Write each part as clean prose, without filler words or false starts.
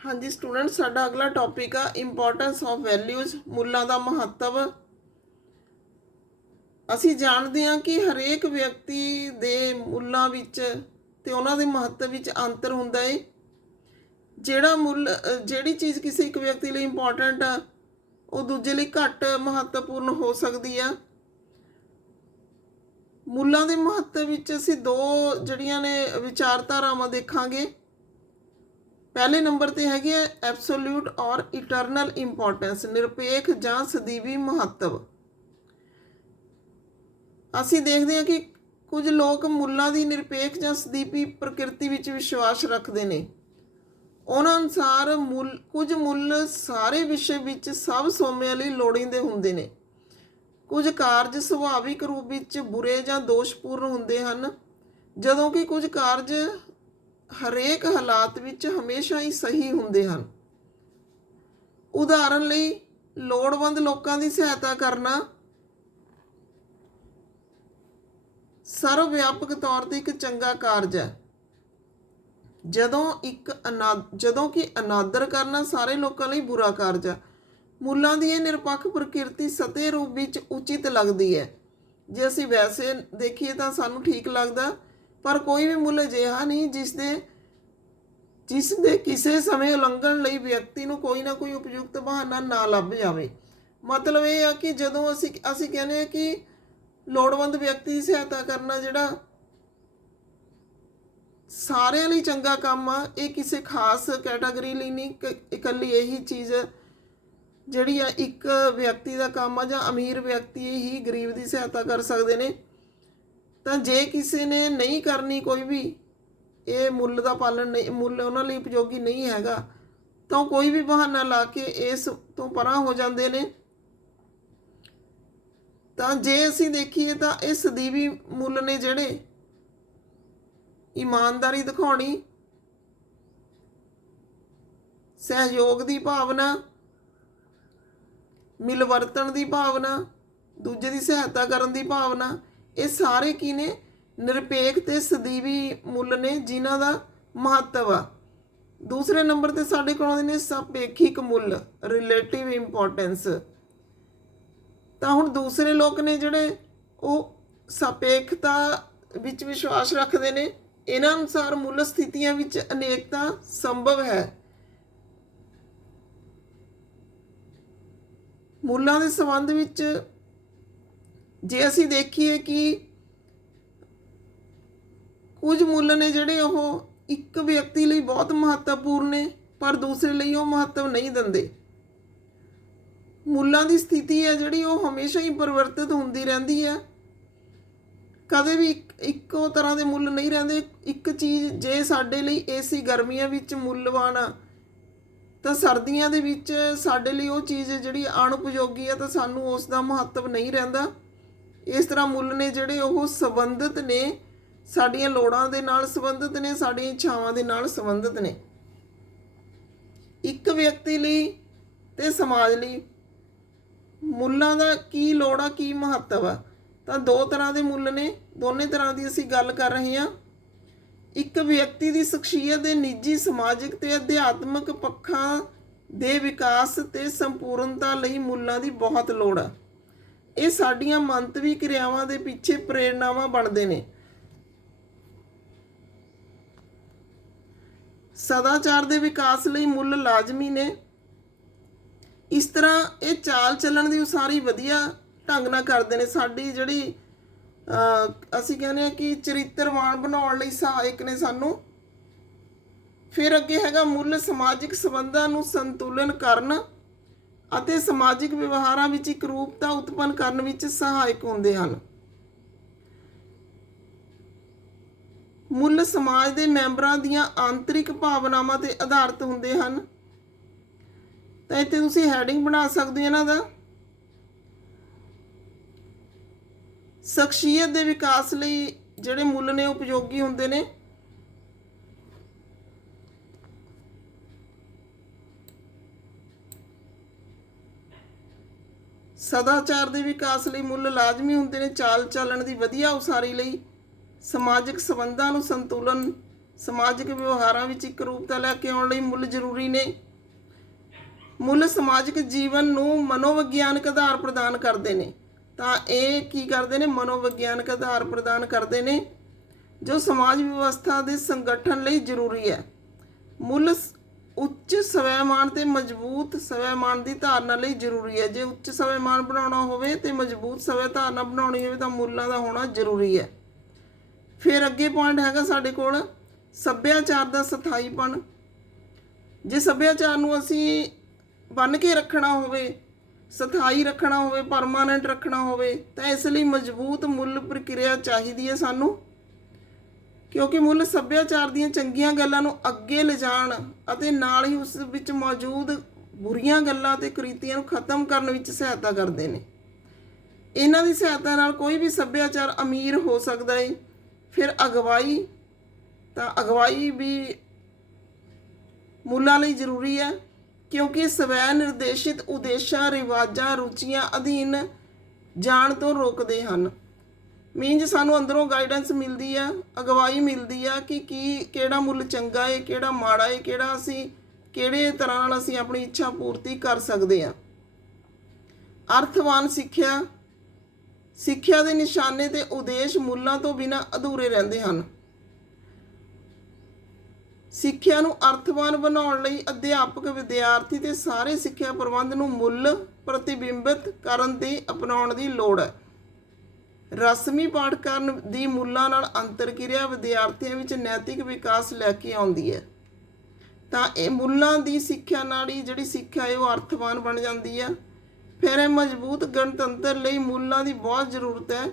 हाँ जी स्टूडेंट, साडा अगला टॉपिक आ इंपॉर्टेंस ऑफ वैल्यूज़, मुल्लां दा महत्व। ਅਸੀਂ ਜਾਣਦੇ ਹਾਂ ਕਿ ਹਰੇਕ ਵਿਅਕਤੀ ਦੇ ਮੁੱਲਾਂ ਵਿੱਚ ਤੇ ਉਹਨਾਂ ਦੇ ਮਹੱਤਵ ਵਿੱਚ ਅੰਤਰ ਹੁੰਦਾ ਹੈ। ਜਿਹੜਾ ਮੁੱਲ ਜਿਹੜੀ ਚੀਜ਼ ਕਿਸੇ ਇੱਕ ਵਿਅਕਤੀ ਲਈ ਇੰਪੋਰਟੈਂਟ ਆ ਉਹ ਦੂਜੇ ਲਈ ਘੱਟ ਮਹੱਤਵਪੂਰਨ ਹੋ ਸਕਦੀ ਆ। ਮੁੱਲਾਂ ਦੇ ਮਹੱਤਵ ਵਿੱਚ ਅਸੀਂ ਦੋ ਜਿਹੜੀਆਂ ਨੇ ਵਿਚਾਰਧਾਰਾਵਾਂ ਦੇਖਾਂਗੇ। पहले नंबर पर हैगी एब्सोल्यूट और इटरनल इंपॉर्टेंस, निरपेख ਜਾਂ सਦੀवी महत्व। ਅਸੀਂ ਦੇਖਦੇ ਹਾਂ ਕਿ ਕੁਝ ਲੋਕ ਮੁੱਲਾਂ ਦੀ ਨਿਰਪੇਖ ਜਾਂ ਸਦੀਵੀ ਪ੍ਰਕਿਰਤੀ ਵਿੱਚ ਵਿਸ਼ਵਾਸ ਰੱਖਦੇ ਨੇ। ਉਹਨਾਂ ਅਨੁਸਾਰ ਕੁਝ ਮੁੱਲ ਸਾਰੇ ਵਿਸ਼ੇ ਵਿੱਚ ਸਭ ਸੋਮਿਆਂ ਲਈ ਲੋੜੀਂਦੇ ਹੁੰਦੇ ਨੇ। ਕੁਝ ਕਾਰਜ ਸੁਭਾਵਿਕ ਰੂਪ ਵਿੱਚ ਬੁਰੇ ਜਾਂ ਦੋਸ਼ਪੂਰਨ ਹੁੰਦੇ ਹਨ, ਜਦੋਂ ਕਿ ਕੁਝ ਕਾਰਜ ਹਰੇਕ ਹਾਲਾਤ ਵਿੱਚ ਹਮੇਸ਼ਾ ਹੀ ਸਹੀ ਹੁੰਦੇ ਹਨ। ਉਦਾਹਰਨ ਲਈ ਲੋੜਵੰਦ ਲੋਕਾਂ ਦੀ ਸਹਾਇਤਾ ਕਰਨਾ ਸਰਵ ਵਿਆਪਕ ਤੌਰ 'ਤੇ ਇੱਕ ਚੰਗਾ ਕਾਰਜ ਹੈ, ਜਦੋਂ ਕਿ ਅਨਾਦਰ ਕਰਨਾ ਸਾਰੇ ਲੋਕਾਂ ਲਈ ਬੁਰਾ ਕਾਰਜ ਹੈ। ਮੁੱਲਾਂ ਦੀ ਇਹ ਨਿਰਪੱਖ ਪ੍ਰਕਿਰਤੀ ਸਤਿ ਰੂਪ ਵਿੱਚ ਉਚਿਤ ਲੱਗਦੀ ਹੈ। ਜੇ ਅਸੀਂ ਵੈਸੇ ਦੇਖੀਏ ਤਾਂ ਸਾਨੂੰ ਠੀਕ ਲੱਗਦਾ, ਪਰ ਕੋਈ ਵੀ ਮੁੱਲ ਅਜਿਹਾ ਨਹੀਂ ਜਿਸ ਦੇ ਕਿਸੇ ਸਮੇਂ ਉਲੰਘਣ ਲਈ ਵਿਅਕਤੀ ਨੂੰ ਕੋਈ ਨਾ ਕੋਈ ਉਪਯੁਕਤ ਬਹਾਨਾ ਨਾ ਲੱਭ ਜਾਵੇ। ਮਤਲਬ ਇਹ ਆ ਕਿ ਜਦੋਂ ਅਸੀਂ ਕਹਿੰਦੇ ਹਾਂ ਕਿ ਲੋੜਵੰਦ ਵਿਅਕਤੀ ਦੀ ਸਹਾਇਤਾ ਕਰਨਾ ਜਿਹੜਾ ਸਾਰਿਆਂ ਲਈ ਚੰਗਾ ਕੰਮ ਆ, ਇਹ ਕਿਸੇ ਖਾਸ ਕੈਟਾਗਰੀ ਲਈ ਨਹੀਂ, ਇਕੱਲੀ ਇਹੀ ਚੀਜ਼ ਜਿਹੜੀ ਆ ਇੱਕ ਵਿਅਕਤੀ ਦਾ ਕੰਮ ਆ, ਜਾਂ ਅਮੀਰ ਵਿਅਕਤੀ ਹੀ ਗਰੀਬ ਦੀ ਸਹਾਇਤਾ ਕਰ ਸਕਦੇ ਨੇ। ਤਾਂ ਜੇ ਕਿਸੇ ਨੇ ਨਹੀਂ ਕਰਨੀ ਕੋਈ ਵੀ ਇਹ ਮੁੱਲ ਦਾ ਪਾਲਣ ਨਹੀਂ, ਮੁੱਲ ਉਹਨਾਂ ਲਈ ਉਪਯੋਗੀ ਨਹੀਂ ਹੈਗਾ, ਤਾਂ ਕੋਈ ਵੀ ਬਹਾਨਾ ਲਾ ਕੇ ਇਸ ਤੋਂ ਪਰਾਂ ਹੋ ਜਾਂਦੇ ਨੇ। ਤਾਂ ਜੇ ਅਸੀਂ ਦੇਖੀਏ ਤਾਂ ਇਹ ਸਦੀਵੀ ਮੁੱਲ ਨੇ ਜਿਹੜੇ ਇਮਾਨਦਾਰੀ ਦਿਖਾਉਣੀ, ਸਹਿਯੋਗ ਦੀ ਭਾਵਨਾ, ਮਿਲਵਰਤਣ ਦੀ ਭਾਵਨਾ, ਦੂਜੇ ਦੀ ਸਹਾਇਤਾ ਕਰਨ ਦੀ ਭਾਵਨਾ, ਇਹ ਸਾਰੇ ਕੀ ਨੇ? ਨਿਰਪੇਖ ਤੇ ਸਦੀਵੀ ਮੁੱਲ ਨੇ ਜਿਨ੍ਹਾਂ ਦਾ ਮਹੱਤਵ ਆ। ਦੂਸਰੇ ਨੰਬਰ 'ਤੇ ਸਾਡੇ ਕੋਲ ਆਉਂਦੇ ਨੇ ਸਾਪੇਖਿਕ ਮੁੱਲ, ਰਿਲੇਟਿਵ ਇੰਪੋਰਟੈਂਸ। ਤਾਂ ਹੁਣ ਦੂਸਰੇ ਲੋਕ ਨੇ ਜਿਹੜੇ ਉਹ ਸਾਪੇਖਤਾ ਵਿੱਚ ਵਿਸ਼ਵਾਸ ਰੱਖਦੇ ਨੇ। ਇਹਨਾਂ ਅਨੁਸਾਰ ਮੁੱਲ ਸਥਿਤੀਆਂ ਵਿੱਚ ਅਨੇਕਤਾ ਸੰਭਵ ਹੈ। ਮੁੱਲਾਂ ਦੇ ਸੰਬੰਧ ਵਿੱਚ ਜੇ ਅਸੀਂ ਦੇਖੀਏ ਕਿ ਕੁਝ ਮੁੱਲ ਨੇ ਜਿਹੜੇ ਉਹ ਇੱਕ ਵਿਅਕਤੀ ਲਈ ਬਹੁਤ ਮਹੱਤਵਪੂਰਨ ਨੇ, ਪਰ ਦੂਸਰੇ ਲਈ ਉਹ ਮਹੱਤਵ ਨਹੀਂ ਦਿੰਦੇ। ਮੁੱਲਾਂ ਦੀ ਸਥਿਤੀ ਹੈ ਜਿਹੜੀ ਉਹ ਹਮੇਸ਼ਾ ਹੀ ਪਰਿਵਰਤਿਤ ਹੁੰਦੀ ਰਹਿੰਦੀ ਹੈ, ਕਦੇ ਵੀ ਇੱਕੋ ਤਰ੍ਹਾਂ ਦੇ ਮੁੱਲ ਨਹੀਂ ਰਹਿੰਦੇ। ਇੱਕ ਚੀਜ਼ ਜੇ ਸਾਡੇ ਲਈ ਏਸੀ ਗਰਮੀਆਂ ਵਿੱਚ ਮੁੱਲਵਾਨ ਆ, ਤਾਂ ਸਰਦੀਆਂ ਦੇ ਵਿੱਚ ਸਾਡੇ ਲਈ ਉਹ ਚੀਜ਼ ਜਿਹੜੀ ਅਣਉਪਯੋਗੀ ਆ, ਤਾਂ ਸਾਨੂੰ ਉਸ ਦਾ ਮਹੱਤਵ ਨਹੀਂ ਰਹਿੰਦਾ। ਇਸ ਤਰ੍ਹਾਂ ਮੁੱਲ ਨੇ ਜਿਹੜੇ ਉਹ ਸੰਬੰਧਿਤ ਨੇ, ਸਾਡੀਆਂ ਲੋੜਾਂ ਦੇ ਨਾਲ ਸੰਬੰਧਿਤ ਨੇ, ਸਾਡੀਆਂ ਇੱਛਾਵਾਂ ਦੇ ਨਾਲ ਸੰਬੰਧਿਤ ਨੇ। ਇੱਕ ਵਿਅਕਤੀ ਲਈ ਤੇ ਸਮਾਜ ਲਈ ਮੁੱਲਾਂ ਦਾ ਕੀ ਲੋੜ ਆ, ਕੀ ਮਹੱਤਵ ਆ? ਤਾਂ ਦੋ ਤਰ੍ਹਾਂ ਦੇ ਮੁੱਲ ਨੇ, ਦੋਨੇ ਤਰ੍ਹਾਂ ਦੀ ਅਸੀਂ ਗੱਲ ਕਰ ਰਹੇ ਹਾਂ। ਇੱਕ ਵਿਅਕਤੀ ਦੀ ਸ਼ਖਸੀਅਤ ਦੇ ਨਿੱਜੀ, ਸਮਾਜਿਕ ਤੇ ਅਧਿਆਤਮਿਕ ਪੱਖਾਂ ਦੇ ਵਿਕਾਸ ਤੇ ਸੰਪੂਰਨਤਾ ਲਈ ਮੁੱਲਾਂ ਦੀ ਬਹੁਤ ਲੋੜ ਆ। ਇਹ ਸਾਡੀਆਂ ਮੰਤਵੀ ਕਿਰਿਆਵਾਂ ਦੇ ਪਿੱਛੇ ਪ੍ਰੇਰਨਾਵਾਂ ਬਣਦੇ ਨੇ। ਸਦਾਚਾਰ ਦੇ ਵਿਕਾਸ ਲਈ ਮੁੱਲ ਲਾਜ਼ਮੀ ਨੇ। ਇਸ ਤਰ੍ਹਾਂ ਇਹ ਚਾਲ ਚੱਲਣ ਦੀ ਉਸਾਰੀ ਵਧੀਆ ਢੰਗ ਨਾਲ ਕਰਦੇ ਨੇ। ਸਾਡੀ ਜਿਹੜੀ ਅਸੀਂ ਕਹਿੰਦੇ ਹਾਂ ਕਿ ਚਰਿੱਤਰਵਾਨ ਬਣਾਉਣ ਲਈ ਸਹਾਇਕ ਨੇ ਸਾਨੂੰ। ਫਿਰ ਅੱਗੇ ਹੈਗਾ ਮੁੱਲ ਸਮਾਜਿਕ ਸੰਬੰਧਾਂ ਨੂੰ ਸੰਤੁਲਨ ਕਰਨ ਅਤੇ ਸਮਾਜਿਕ ਵਿਵਹਾਰਾਂ ਵਿੱਚ ਇੱਕ ਰੂਪਤਾ ਉਤਪੰਨ ਕਰਨ ਵਿੱਚ ਸਹਾਇਕ ਹੁੰਦੇ ਹਨ। ਮੁੱਲ ਸਮਾਜ ਦੇ ਮੈਂਬਰਾਂ ਦੀਆਂ ਆਂਤਰਿਕ ਭਾਵਨਾਵਾਂ 'ਤੇ ਆਧਾਰਿਤ ਹੁੰਦੇ ਹਨ। ਤਾਂ ਇੱਥੇ ਤੁਸੀਂ ਹੈਡਿੰਗ ਬਣਾ ਸਕਦੇ ਹੋ ਇਹਨਾਂ ਦਾ, ਸ਼ਖਸੀਅਤ ਦੇ ਵਿਕਾਸ ਲਈ ਜਿਹੜੇ ਮੁੱਲ ਨੇ ਉਪਯੋਗੀ ਹੁੰਦੇ ਨੇ। ਸਦਾਚਾਰ ਦੇ ਵਿਕਾਸ ਲਈ ਮੁੱਲ ਲਾਜ਼ਮੀ ਹੁੰਦੇ ਨੇ। ਚਾਲ ਚੱਲਣ ਦੀ ਵਧੀਆ ਉਸਾਰੀ ਲਈ, ਸਮਾਜਿਕ ਸੰਬੰਧਾਂ ਨੂੰ ਸਮਾਜਿਕ ਵਿਵਹਾਰਾਂ ਵਿੱਚ ਇੱਕ ਰੂਪਤਾ ਲੈ ਕੇ ਆਉਣ ਲਈ ਮੁੱਲ ਜ਼ਰੂਰੀ ਨੇ। ਮੁੱਲ ਸਮਾਜਿਕ ਜੀਵਨ ਨੂੰ ਮਨੋਵਿਗਿਆਨਕ ਆਧਾਰ ਪ੍ਰਦਾਨ ਕਰਦੇ ਨੇ। ਤਾਂ ਇਹ ਕੀ ਕਰਦੇ ਨੇ? ਮਨੋਵਿਗਿਆਨਕ ਆਧਾਰ ਪ੍ਰਦਾਨ ਕਰਦੇ ਨੇ ਜੋ ਸਮਾਜ ਵਿਵਸਥਾ ਦੇ ਸੰਗਠਨ ਲਈ ਜ਼ਰੂਰੀ ਹੈ। ਮੁੱਲ ਉੱਚ ਸਵੈਮਾਨ ਤੇ ਮਜ਼ਬੂਤ ਸਵੈਮਾਨ ਦੀ ਧਾਰਨਾ ਲਈ ਜ਼ਰੂਰੀ ਹੈ। ਜੇ ਉੱਚ ਸਵੈਮਾਨ ਬਣਾਉਣਾ ਹੋਵੇ ਤੇ ਮਜ਼ਬੂਤ ਸਵੈ ਧਾਰਨਾ ਬਣਾਉਣੀ ਹੋਵੇ ਤਾਂ ਮੁੱਲਾਂ ਦਾ ਹੋਣਾ ਜ਼ਰੂਰੀ ਹੈ। ਫਿਰ ਅੱਗੇ ਪੁਆਇੰਟ ਹੈਗਾ ਸਾਡੇ ਕੋਲ ਸੱਭਿਆਚਾਰ ਦਾ ਸਥਾਈਪਣ। ਜੇ ਸੱਭਿਆਚਾਰ ਨੂੰ ਅਸੀਂ ਬੰਨ੍ਹ ਕੇ ਰੱਖਣਾ ਹੋਵੇ, ਸਥਾਈ ਰੱਖਣਾ ਹੋਵੇ, ਪਰਮਾਨੈਂਟ ਰੱਖਣਾ ਹੋਵੇ ਤਾਂ ਇਸ ਲਈ ਮਜ਼ਬੂਤ ਮੁੱਲ ਪ੍ਰਕਿਰਿਆ ਚਾਹੀਦੀ ਹੈ ਸਾਨੂੰ, ਕਿਉਂਕਿ ਮੁੱਲ ਸੱਭਿਆਚਾਰ ਦੀਆਂ ਚੰਗੀਆਂ ਗੱਲਾਂ ਨੂੰ ਅੱਗੇ ਲਿਜਾਣ ਅਤੇ ਨਾਲ ਹੀ ਉਸ ਵਿੱਚ ਮੌਜੂਦ ਬੁਰੀਆਂ ਗੱਲਾਂ ਅਤੇ ਕੁਰੀਤੀਆਂ ਨੂੰ ਖਤਮ ਕਰਨ ਵਿੱਚ ਸਹਾਇਤਾ ਕਰਦੇ ਨੇ। ਇਹਨਾਂ ਦੀ ਸਹਾਇਤਾ ਨਾਲ ਕੋਈ ਵੀ ਸੱਭਿਆਚਾਰ ਅਮੀਰ ਹੋ ਸਕਦਾ ਹੈ। ਫਿਰ ਅਗਵਾਈ, ਤਾਂ ਅਗਵਾਈ ਵੀ ਮੁੱਲਾਂ ਲਈ ਜ਼ਰੂਰੀ ਹੈ, ਕਿਉਂਕਿ ਸਵੈ ਨਿਰਦੇਸ਼ਿਤ ਉਦੇਸ਼ਾਂ, ਰਿਵਾਜਾਂ, ਰੁਚੀਆਂ ਅਧੀਨ ਜਾਣ ਤੋਂ ਰੋਕਦੇ ਹਨ। ਮੀਨਜ਼ ਸਾਨੂੰ ਅੰਦਰੋਂ ਗਾਈਡੈਂਸ ਮਿਲਦੀ ਆ, ਅਗਵਾਈ ਮਿਲਦੀ ਆ ਕਿ ਕਿਹੜਾ ਮੁੱਲ ਚੰਗਾ ਹੈ, ਕਿਹੜਾ ਮਾੜਾ ਹੈ, ਕਿਹੜੇ ਤਰ੍ਹਾਂ ਨਾਲ ਅਸੀਂ ਆਪਣੀ ਇੱਛਾ ਪੂਰਤੀ ਕਰ ਸਕਦੇ ਹਾਂ। ਅਰਥਵਾਨ ਸਿੱਖਿਆ, ਸਿੱਖਿਆ ਦੇ ਨਿਸ਼ਾਨੇ ਤੇ ਉਦੇਸ਼ ਮੁੱਲਾਂ ਤੋਂ ਬਿਨਾਂ ਅਧੂਰੇ ਰਹਿੰਦੇ ਹਨ। ਸਿੱਖਿਆ ਨੂੰ ਅਰਥਵਾਨ ਬਣਾਉਣ ਲਈ ਅਧਿਆਪਕ, ਵਿਦਿਆਰਥੀ ਤੇ ਸਾਰੇ ਸਿੱਖਿਆ ਪ੍ਰਬੰਧ ਨੂੰ ਮੁੱਲ ਪ੍ਰਤੀਬਿੰਬਿਤ ਕਰਨ ਤੇ ਅਪਣਾਉਣ ਦੀ ਲੋੜ ਹੈ। ਰਸਮੀ ਪਾਠਕ੍ਰਮ ਦੀ ਮੁੱਲਾਂ ਨਾਲ ਅੰਤਰਕਿਰਿਆ ਵਿਦਿਆਰਥੀਆਂ ਵਿੱਚ ਨੈਤਿਕ ਵਿਕਾਸ ਲੈ ਕੇ ਆਉਂਦੀ ਹੈ। ਤਾਂ ਇਹ ਮੁੱਲਾਂ ਦੀ ਸਿੱਖਿਆ ਨਾਲ ਹੀ ਜਿਹੜੀ ਸਿੱਖਿਆ ਹੈ ਉਹ ਅਰਥਵਾਨ ਬਣ ਜਾਂਦੀ ਹੈ। ਫਿਰ ਇਹ ਮਜ਼ਬੂਤ ਗਣਤੰਤਰ ਲਈ ਮੁੱਲਾਂ ਦੀ ਬਹੁਤ ਜ਼ਰੂਰਤ ਹੈ।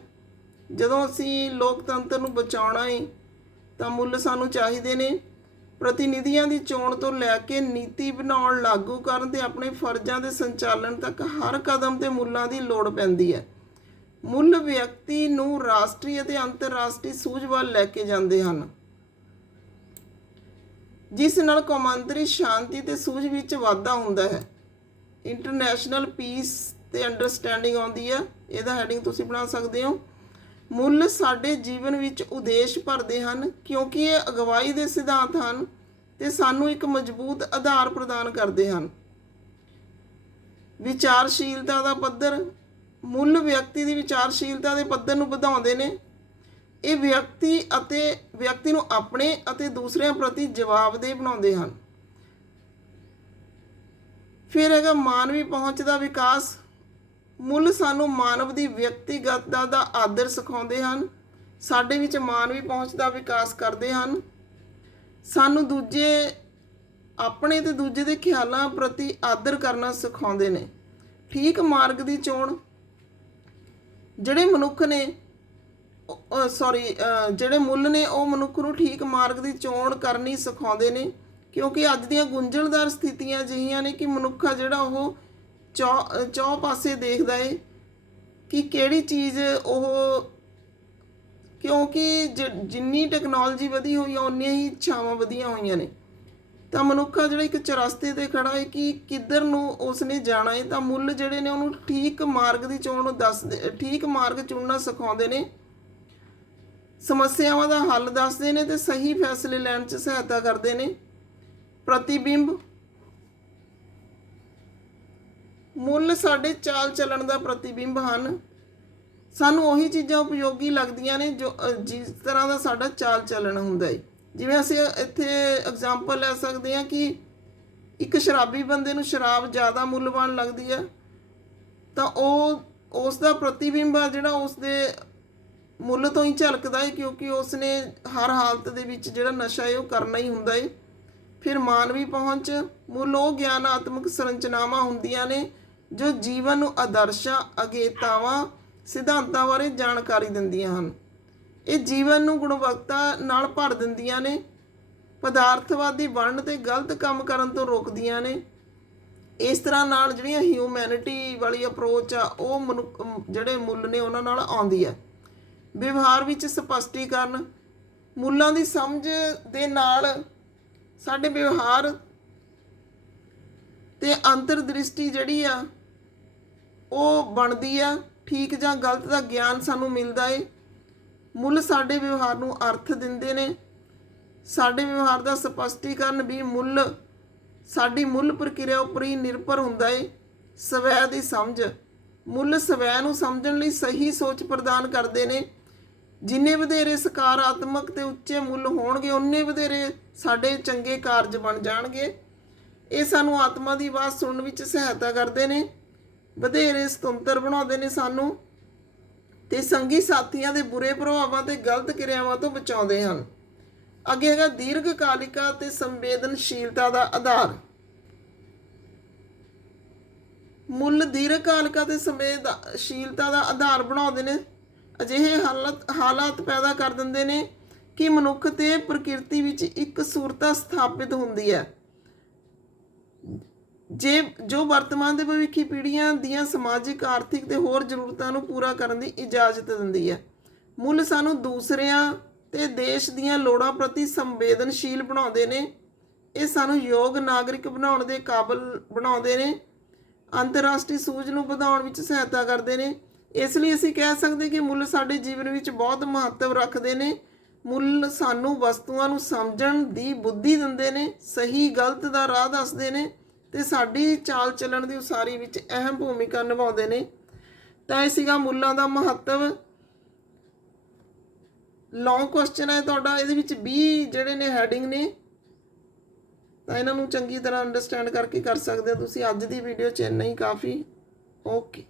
ਜਦੋਂ ਅਸੀਂ ਲੋਕਤੰਤਰ ਨੂੰ ਬਚਾਉਣਾ ਹੈ ਤਾਂ ਮੁੱਲ ਸਾਨੂੰ ਚਾਹੀਦੇ ਨੇ। ਪ੍ਰਤੀਨਿਧੀਆਂ ਦੀ ਚੋਣ ਤੋਂ ਲੈ ਕੇ ਨੀਤੀ ਬਣਾਉਣ, ਲਾਗੂ ਕਰਨ ਤੇ ਆਪਣੇ ਫਰਜ਼ਾਂ ਦੇ ਸੰਚਾਲਨ ਤੱਕ ਹਰ ਕਦਮ ਤੇ ਮੁੱਲਾਂ ਦੀ ਲੋੜ ਪੈਂਦੀ ਹੈ। ਮੁੱਲ ਵਿਅਕਤੀ ਨੂੰ ਰਾਸ਼ਟਰੀ ਅਤੇ ਅੰਤਰਰਾਸ਼ਟਰੀ ਸੂਝ ਵੱਲ ਲੈ ਕੇ ਜਾਂਦੇ ਹਨ, ਜਿਸ ਨਾਲ ਕੌਮਾਂਤਰੀ ਸ਼ਾਂਤੀ ਤੇ ਸੂਝ ਵਿੱਚ ਵਾਧਾ ਹੁੰਦਾ ਹੈ। ਇੰਟਰਨੈਸ਼ਨਲ ਪੀਸ ਤੇ ਅੰਡਰਸਟੈਂਡਿੰਗ ਆਉਂਦੀ ਹੈ। ਇਹਦਾ ਹੈਡਿੰਗ ਤੁਸੀਂ ਬਣਾ ਸਕਦੇ ਹੋ। ਮੁੱਲ ਸਾਡੇ ਜੀਵਨ ਵਿੱਚ ਉਦੇਸ਼ ਭਰਦੇ ਹਨ, ਕਿਉਂਕਿ ਇਹ ਅਗਵਾਈ ਦੇ ਸਿਧਾਂਤ ਹਨ ਤੇ ਸਾਨੂੰ ਇੱਕ ਮਜ਼ਬੂਤ ਆਧਾਰ ਪ੍ਰਦਾਨ ਕਰਦੇ ਹਨ। ਵਿਚਾਰਸ਼ੀਲਤਾ ਦਾ ਪੱਧਰ, ਮੁੱਲ ਵਿਅਕਤੀ ਦੀ ਵਿਚਾਰਸ਼ੀਲਤਾ ਦੇ ਪੱਧਰ ਨੂੰ ਵਧਾਉਂਦੇ ਨੇ। ਇਹ ਵਿਅਕਤੀ ਨੂੰ ਆਪਣੇ ਅਤੇ ਦੂਸਰਿਆਂ ਪ੍ਰਤੀ ਜਵਾਬਦੇਹ ਬਣਾਉਂਦੇ ਹਨ। ਫਿਰ ਹੈਗਾ ਮਾਨਵੀ ਪਹੁੰਚ ਦਾ ਵਿਕਾਸ। ਮੁੱਲ ਸਾਨੂੰ ਮਾਨਵ ਦੀ ਵਿਅਕਤੀਗਤਤਾ ਦਾ ਆਦਰ ਸਿਖਾਉਂਦੇ ਹਨ, ਸਾਡੇ ਵਿੱਚ ਮਾਨਵੀ ਪਹੁੰਚ ਦਾ ਵਿਕਾਸ ਕਰਦੇ ਹਨ। ਸਾਨੂੰ ਆਪਣੇ ਤੇ ਦੂਜੇ ਦੇ ਖਿਆਲਾਂ ਪ੍ਰਤੀ ਆਦਰ ਕਰਨਾ ਸਿਖਾਉਂਦੇ ਨੇ। ਠੀਕ ਮਾਰਗ ਦੀ ਚੋਣ, ਜਿਹੜੇ ਮੁੱਲ ਨੇ ਉਹ ਮਨੁੱਖ ਨੂੰ ਠੀਕ ਮਾਰਗ ਦੀ ਚੋਣ ਕਰਨੀ ਸਿਖਾਉਂਦੇ ਨੇ, ਕਿਉਂਕਿ ਅੱਜ ਦੀਆਂ ਗੁੰਝਲਦਾਰ ਸਥਿਤੀਆਂ ਅਜਿਹੀਆਂ ਨੇ ਕਿ ਮਨੁੱਖ ਆ ਜਿਹੜਾ ਉਹ ਚੌ ਪਾਸੇ ਦੇਖਦਾ ਹੈ ਕਿ ਕਿਹੜੀ ਚੀਜ਼ ਉਹ, ਕਿਉਂਕਿ ਜਿੰਨੀ ਟੈਕਨੋਲੋਜੀ ਵਧੀ ਹੋਈ ਆ ਉਨੀਆਂ ਹੀ ਇੱਛਾਵਾਂ ਵਧੀਆਂ ਹੋਈਆਂ ਨੇ। ਤਾਂ ਮਨੁੱਖ ਆ ਜਿਹੜਾ ਇੱਕ ਚੁਰਸਤੇ 'ਤੇ ਖੜਾ ਹੈ ਕਿ ਕਿੱਧਰ ਨੂੰ ਉਸਨੇ ਜਾਣਾ ਹੈ। ਤਾਂ ਮੁੱਲ ਜਿਹੜੇ ਨੇ ਉਹਨੂੰ ਠੀਕ ਮਾਰਗ ਦੀ ਚੋਣ ਦੱਸਦੇ, ਠੀਕ ਮਾਰਗ ਚੁਣਨਾ ਸਿਖਾਉਂਦੇ ਨੇ, ਸਮੱਸਿਆਵਾਂ ਦਾ ਹੱਲ ਦੱਸਦੇ ਨੇ ਤੇ ਸਹੀ ਫੈਸਲੇ ਲੈਣ 'ਚ ਸਹਾਇਤਾ ਕਰਦੇ ਨੇ। ਪ੍ਰਤੀਬਿੰਬ, ਮੁੱਲ ਸਾਡੇ ਚਾਲ ਚੱਲਣ ਦਾ ਪ੍ਰਤੀਬਿੰਬ ਹਨ। ਸਾਨੂੰ ਉਹੀ ਚੀਜ਼ਾਂ ਉਪਯੋਗੀ ਲੱਗਦੀਆਂ ਨੇ ਜੋ ਜਿਸ ਤਰ੍ਹਾਂ ਦਾ ਸਾਡਾ ਚਾਲ ਚੱਲਣ ਹੁੰਦਾ ਹੈ। ਜਿਵੇਂ ਅਸੀਂ ਇੱਥੇ ਐਗਜ਼ਾਮਪਲ ਲੈ ਸਕਦੇ ਹਾਂ ਕਿ ਇੱਕ ਸ਼ਰਾਬੀ ਬੰਦੇ ਨੂੰ ਸ਼ਰਾਬ ਜ਼ਿਆਦਾ ਮੁੱਲਵਾਨ ਲੱਗਦੀ ਹੈ, ਤਾਂ ਉਸ ਦਾ ਪ੍ਰਤੀਬਿੰਬ ਆ ਜਿਹੜਾ ਉਸਦੇ ਮੁੱਲ ਤੋਂ ਹੀ ਝਲਕਦਾ ਹੈ, ਕਿਉਂਕਿ ਉਸਨੇ ਹਰ ਹਾਲਤ ਦੇ ਵਿੱਚ ਜਿਹੜਾ ਨਸ਼ਾ ਹੈ ਉਹ ਕਰਨਾ ਹੀ ਹੁੰਦਾ ਹੈ। ਫਿਰ ਮਾਨਵੀ ਪਹੁੰਚ, ਮੁੱਲ ਉਹ ਗਿਆਨਾਤਮਕ ਸੰਰਚਨਾਵਾਂ ਹੁੰਦੀਆਂ ਨੇ ਜੋ ਜੀਵਨ ਨੂੰ ਆਦਰਸ਼ਾਂ, ਅਗੇਤਾਵਾਂ, ਸਿਧਾਂਤਾਂ ਬਾਰੇ ਜਾਣਕਾਰੀ ਦਿੰਦੀਆਂ ਹਨ। ਇਹ ਜੀਵਨ ਨੂੰ ਗੁਣਵੱਤਾ ਨਾਲ ਭਰ ਦਿੰਦੀਆਂ ਨੇ, ਪਦਾਰਥਵਾਦੀ ਬਣਨ ਤੇ ਗਲਤ ਕੰਮ ਕਰਨ ਤੋਂ ਰੋਕਦੀਆਂ ਨੇ। ਇਸ ਤਰ੍ਹਾਂ ਨਾਲ ਜਿਹੜੀਆਂ ਹਿਊਮੈਨਿਟੀ ਵਾਲੀ ਅਪਰੋਚ ਆ ਉਹ ਜਿਹੜੇ ਮੁੱਲ ਨੇ ਉਹਨਾਂ ਨਾਲ ਆਉਂਦੀ ਹੈ। ਵਿਵਹਾਰ ਵਿੱਚ ਸਪਸ਼ਟੀਕਰਨ, ਮੁੱਲਾਂ ਦੀ ਸਮਝ ਦੇ ਨਾਲ ਸਾਡੇ ਵਿਵਹਾਰ ਤੇ ਅੰਤਰਦ੍ਰਿਸ਼ਟੀ ਜਿਹੜੀ ਆ ਉਹ ਬਣਦੀ ਆ। ਠੀਕ ਜਾਂ ਗਲਤ ਦਾ ਗਿਆਨ ਸਾਨੂੰ ਮਿਲਦਾ ਹੈ। ਮੁੱਲ ਸਾਡੇ ਵਿਵਹਾਰ ਨੂੰ ਅਰਥ ਦਿੰਦੇ ਨੇ। ਸਾਡੇ ਵਿਵਹਾਰ ਦਾ ਸਪਸ਼ਟੀਕਰਨ ਵੀ ਸਾਡੀ ਮੁੱਲ ਪ੍ਰਕਿਰਿਆ ਉੱਪਰ ਹੀ ਨਿਰਭਰ ਹੁੰਦਾ ਹੈ। ਸਵੈ ਦੀ ਸਮਝ, ਮੁੱਲ ਸਵੈ ਨੂੰ ਸਮਝਣ ਲਈ ਸਹੀ ਸੋਚ ਪ੍ਰਦਾਨ ਕਰਦੇ ਨੇ। ਜਿੰਨੇ ਵਧੇਰੇ ਸਕਾਰਾਤਮਕ ਤੇ ਉੱਚੇ ਮੁੱਲ ਹੋਣਗੇ ਉਨੇ ਵਧੇਰੇ ਸਾਡੇ ਚੰਗੇ ਕਾਰਜ ਬਣ ਜਾਣਗੇ। ਇਹ ਸਾਨੂੰ ਆਤਮਾ ਦੀ ਆਵਾਜ਼ ਸੁਣਨ ਵਿੱਚ ਸਹਾਇਤਾ ਕਰਦੇ ਨੇ, ਵਧੇਰੇ ਸੁਤੰਤਰ ਬਣਾਉਂਦੇ ਨੇ ਸਾਨੂੰ, ਤੇ ਸੰਗੀ ਸਾਥੀਆਂ ਦੇ ਬੁਰੇ ਪ੍ਰਭਾਵਾਂ ਤੇ ਗਲਤ ਕਿਰਿਆਵਾਂ ਤੋਂ ਬਚਾਉਂਦੇ ਹਨ। ਅੱਗੇ ਹੈਗਾ ਦੀਰਘਕਾਲਿਕਾ ਤੇ ਸੰਵੇਦਨਸ਼ੀਲਤਾ ਦਾ ਆਧਾਰ। ਮੁੱਲ ਦੀਰਘਕਾਲਿਕਾ ਤੇ ਸੰਵੇਦਨਸ਼ੀਲਤਾ ਦਾ ਆਧਾਰ ਬਣਾਉਂਦੇ ਨੇ। ਅਜਿਹੇ ਹਾਲਾਤ ਪੈਦਾ ਕਰ ਦਿੰਦੇ ਨੇ ਕਿ ਮਨੁੱਖ ਤੇ ਪ੍ਰਕਿਰਤੀ ਵਿੱਚ ਇੱਕ ਸੂਰਤਾ ਸਥਾਪਿਤ ਹੁੰਦੀ ਹੈ ਜੋ ਵਰਤਮਾਨ ਦੇ ਭਵਿੱਖੀ ਪੀੜ੍ਹੀਆਂ ਦੀਆਂ ਸਮਾਜਿਕ, ਆਰਥਿਕ ਤੇ ਹੋਰ ਜ਼ਰੂਰਤਾਂ ਨੂੰ ਪੂਰਾ ਕਰਨ ਦੀ ਇਜਾਜ਼ਤ ਦਿੰਦੀ ਹੈ। ਮੁੱਲ ਸਾਨੂੰ ਦੂਸਰਿਆਂ ਤੇ ਦੇਸ਼ ਦੀਆਂ ਲੋੜਾਂ ਪ੍ਰਤੀ ਸੰਵੇਦਨਸ਼ੀਲ ਬਣਾਉਂਦੇ ਨੇ। ਇਹ ਸਾਨੂੰ ਯੋਗ ਨਾਗਰਿਕ ਬਣਾਉਣ ਦੇ ਕਾਬਲ ਬਣਾਉਂਦੇ ਨੇ, ਅੰਤਰਰਾਸ਼ਟਰੀ ਸੂਝ ਨੂੰ ਵਧਾਉਣ ਵਿੱਚ ਸਹਾਇਤਾ ਕਰਦੇ ਨੇ। ਇਸ ਲਈ ਅਸੀਂ ਕਹਿ ਸਕਦੇ ਕਿ ਮੁੱਲ ਸਾਡੇ ਜੀਵਨ ਵਿੱਚ ਬਹੁਤ ਮਹੱਤਵ ਰੱਖਦੇ ਨੇ। ਮੁੱਲ ਸਾਨੂੰ ਵਸਤੂਆਂ ਨੂੰ ਸਮਝਣ ਦੀ ਬੁੱਧੀ ਦਿੰਦੇ ਨੇ, ਸਹੀ ਗਲਤ ਦਾ ਰਾਹ ਦੱਸਦੇ ਨੇ ਤੇ ਸਾਡੀ ਚਾਲ ਚੱਲਣ ਦੀ ਉਸਾਰੀ ਵਿੱਚ ਅਹਿਮ ਭੂਮਿਕਾ ਨਿਭਾਉਂਦੇ ਨੇ। ਤਾਂ ਇਹ ਸੀਗਾ ਮੁੱਲਾਂ ਦਾ ਮਹੱਤਵ। ਲੌਂਗ ਕੁਐਸਚਨ ਹੈ ਤੁਹਾਡਾ, ਇਹਦੇ ਵਿੱਚ 20 ਜਿਹੜੇ ਨੇ ਹੈਡਿੰਗ ਨੇ, ਤਾਂ ਇਹਨਾਂ ਨੂੰ ਚੰਗੀ ਤਰ੍ਹਾਂ ਅੰਡਰਸਟੈਂਡ ਕਰਕੇ ਕਰ ਸਕਦੇ ਹੋ ਤੁਸੀਂ। ਅੱਜ ਦੀ ਵੀਡੀਓ 'ਚ ਇੰਨਾ ਹੀ ਕਾਫੀ। ਓਕੇ।